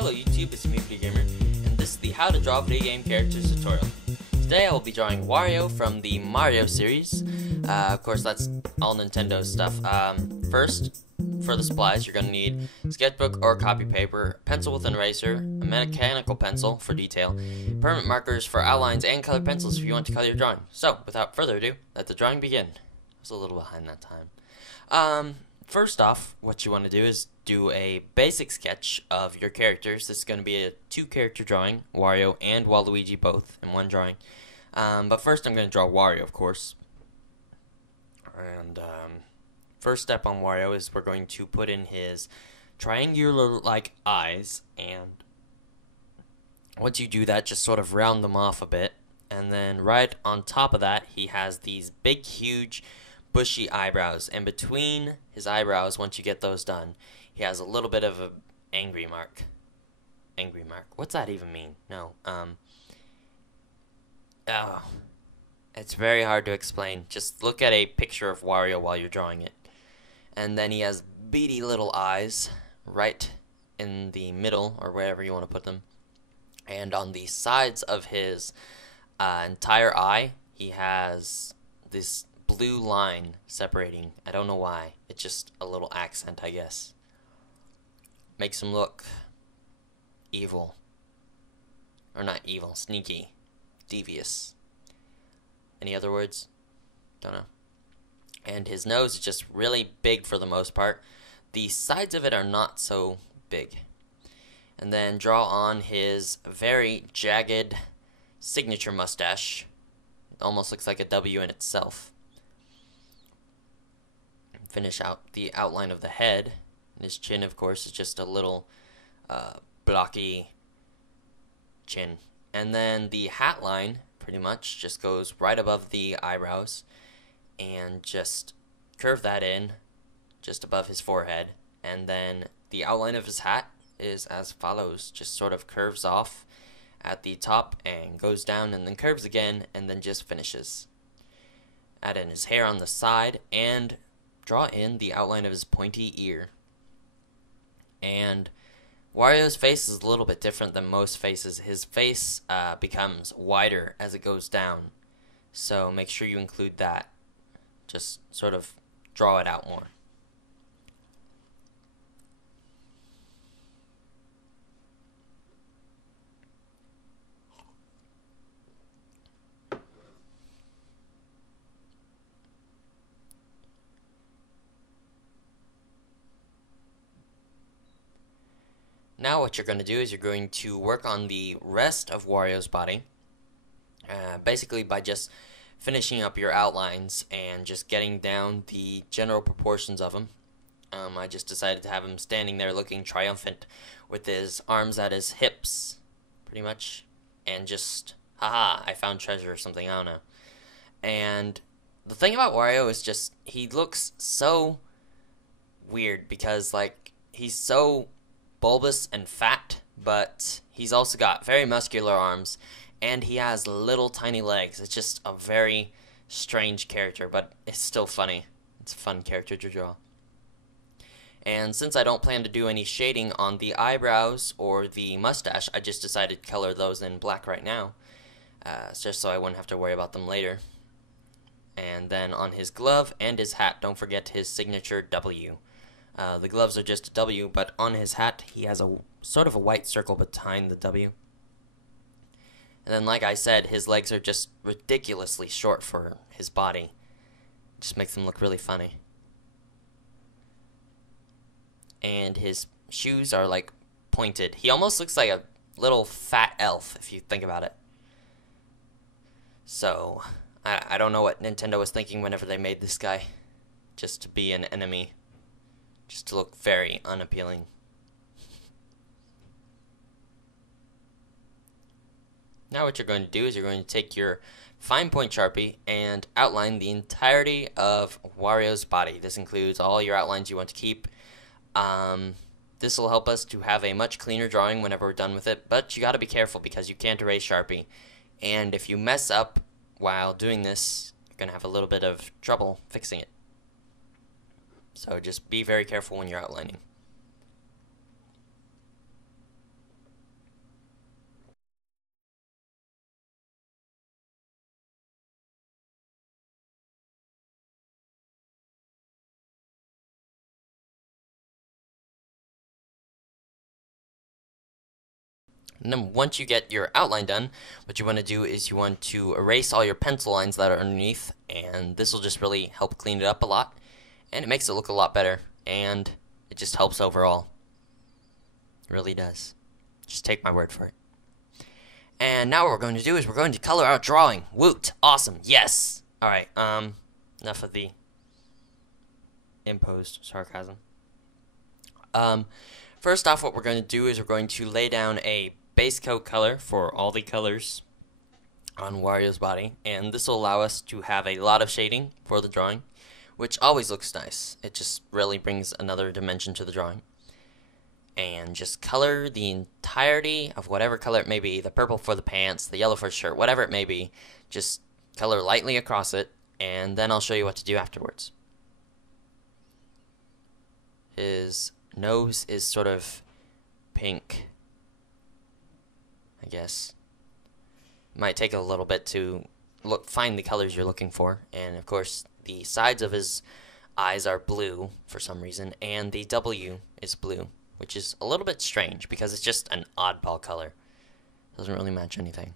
Hello YouTube, it's me Vdeogamer, and this is the How to Draw Video Game Characters tutorial. Today I will be drawing Wario from the Mario series. Of course, that's all Nintendo stuff. First, for the supplies, you're going to need a sketchbook or copy paper, pencil with an eraser, a mechanical pencil for detail, permanent markers for outlines, and colored pencils if you want to color your drawing. So, without further ado, let the drawing begin. I was a little behind that time. First off, what you want to do is do a basic sketch of your characters. This is going to be a two-character drawing, Wario and Waluigi both in one drawing. But first I'm going to draw Wario, of course. And first step on Wario is we're going to put in his triangular-like eyes. And once you do that, just sort of round them off a bit. And then right on top of that, he has these big, huge, bushy eyebrows, and between his eyebrows, once you get those done, he has a little bit of a angry mark. Angry mark. What's that even mean? No. Oh, it's very hard to explain. Just look at a picture of Wario while you're drawing it. And then he has beady little eyes right in the middle, or wherever you want to put them. And on the sides of his entire eye, he has this blue line separating. I don't know why. It's just a little accent, I guess. Makes him look evil. Or not evil, sneaky. Devious. Any other words? Don't know. And his nose is just really big for the most part. The sides of it are not so big. And then draw on his very jagged signature mustache. It almost looks like a W in itself. Finish out the outline of the head. And his chin, of course, is just a little blocky chin. And then the hat line pretty much just goes right above the eyebrows and just curve that in just above his forehead. And then the outline of his hat is as follows. Just sort of curves off at the top and goes down and then curves again and then just finishes. Add in his hair on the side and draw in the outline of his pointy ear. And Wario's face is a little bit different than most faces. His face becomes wider as it goes down. So make sure you include that. Just sort of draw it out more. Now what you're going to do is you're going to work on the rest of Wario's body, basically by just finishing up your outlines and just getting down the general proportions of him. I just decided to have him standing there looking triumphant with his arms at his hips, pretty much, and just, haha, I found treasure or something, I don't know. And the thing about Wario is just, he looks so weird because, like, he's so bulbous and fat, but he's also got very muscular arms, and he has little tiny legs. It's just a very strange character, but it's still funny. It's a fun character to draw. And since I don't plan to do any shading on the eyebrows or the mustache, I just decided to color those in black right now, just so I wouldn't have to worry about them later. And then on his glove and his hat, don't forget his signature W. The gloves are just a W, but on his hat he has a sort of a white circle behind the W. And then, like I said, his legs are just ridiculously short for his body. Just makes them look really funny. And his shoes are like pointed. He almost looks like a little fat elf if you think about it. So, I don't know what Nintendo was thinking whenever they made this guy. Just to be an enemy. Just to look very unappealing. Now what you're going to do is you're going to take your fine point Sharpie and outline the entirety of Wario's body. This includes all your outlines you want to keep. This will help us to have a much cleaner drawing whenever we're done with it, but you got to be careful because you can't erase Sharpie. And if you mess up while doing this, you're going to have a little bit of trouble fixing it. So just be very careful when you're outlining. And then once you get your outline done, what you want to do is you want to erase all your pencil lines that are underneath, and this will just really help clean it up a lot, and it makes it look a lot better, and it just helps overall. It really does. Just take my word for it. And now what we're going to do is we're going to color our drawing. Woot! Awesome! Yes! Alright, enough of the imposed sarcasm. First off, what we're going to do is we're going to lay down a base coat color for all the colors on Wario's body, and this will allow us to have a lot of shading for the drawing, which always looks nice. It just really brings another dimension to the drawing. And just color the entirety of whatever color it may be, the purple for the pants, the yellow for the shirt, whatever it may be, just color lightly across it, and then I'll show you what to do afterwards. His nose is sort of pink, I guess. Might take a little bit to find the colors you're looking for, and of course the sides of his eyes are blue for some reason, and the W is blue, which is a little bit strange because it's just an oddball color. Doesn't really match anything.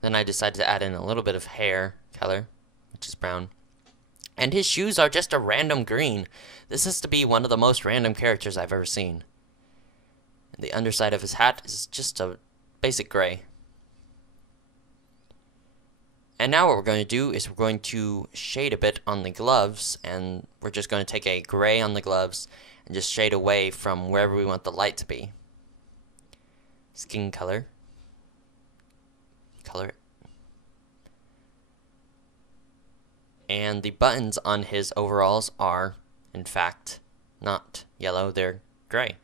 Then I decided to add in a little bit of hair color, which is brown. And his shoes are just a random green. This has to be one of the most random characters I've ever seen. And the underside of his hat is just a basic gray. And now what we're going to do is we're going to shade a bit on the gloves, and we're just going to take a gray on the gloves and just shade away from wherever we want the light to be. Skin color. Color it. And the buttons on his overalls are, in fact, not yellow, they're gray.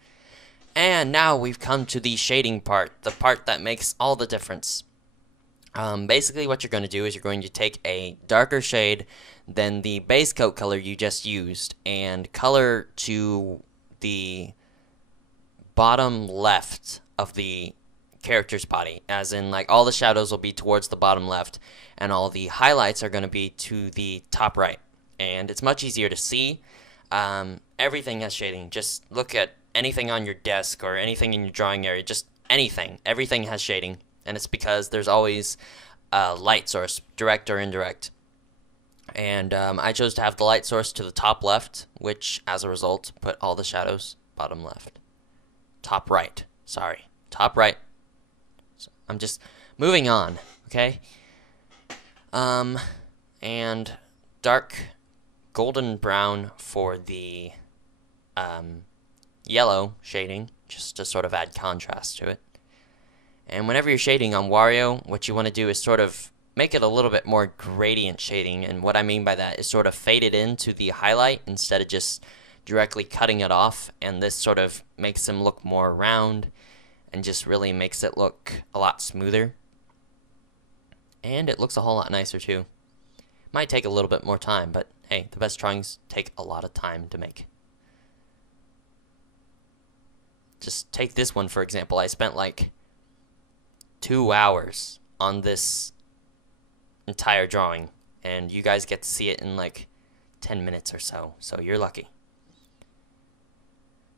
And now we've come to the shading part, the part that makes all the difference. Basically what you're going to do is you're going to take a darker shade than the base coat color you just used and color to the bottom left of the character's body, as in like all the shadows will be towards the bottom left and all the highlights are going to be to the top right, and it's much easier to see. Everything has shading. Just look at anything on your desk or anything in your drawing area, just anything, everything has shading, and it's because there's always a light source, direct or indirect. And I chose to have the light source to the top left, which as a result put all the shadows bottom left. Top right, sorry, top right. I'm just moving on, okay? And dark golden brown for the yellow shading, just to sort of add contrast to it. And whenever you're shading on Wario, what you want to do is sort of make it a little bit more gradient shading, and what I mean by that is sort of fade it into the highlight instead of just directly cutting it off, and this sort of makes him look more round and just really makes it look a lot smoother. And it looks a whole lot nicer too. Might take a little bit more time, but hey, the best drawings take a lot of time to make. Just take this one for example. I spent like 2 hours on this entire drawing, and you guys get to see it in like 10 minutes or so you're lucky.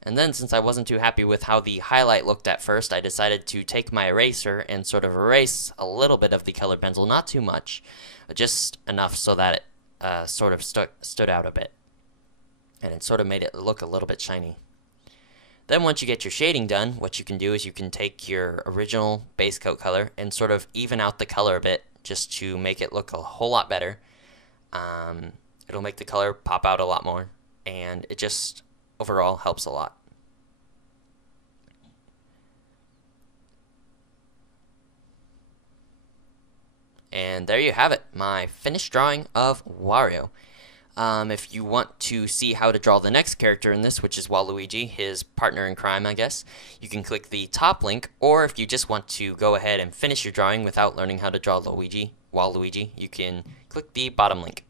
And then since I wasn't too happy with how the highlight looked at first, I decided to take my eraser and sort of erase a little bit of the colored pencil, not too much, but just enough so that it sort of stood out a bit. And it sort of made it look a little bit shiny. Then once you get your shading done, what you can do is you can take your original base coat color and sort of even out the color a bit just to make it look a whole lot better. It'll make the color pop out a lot more, and it just overall helps a lot. And there you have it, my finished drawing of Wario. If you want to see how to draw the next character in this, which is Waluigi, his partner in crime, I guess, you can click the top link, or if you just want to go ahead and finish your drawing without learning how to draw Waluigi, you can click the bottom link.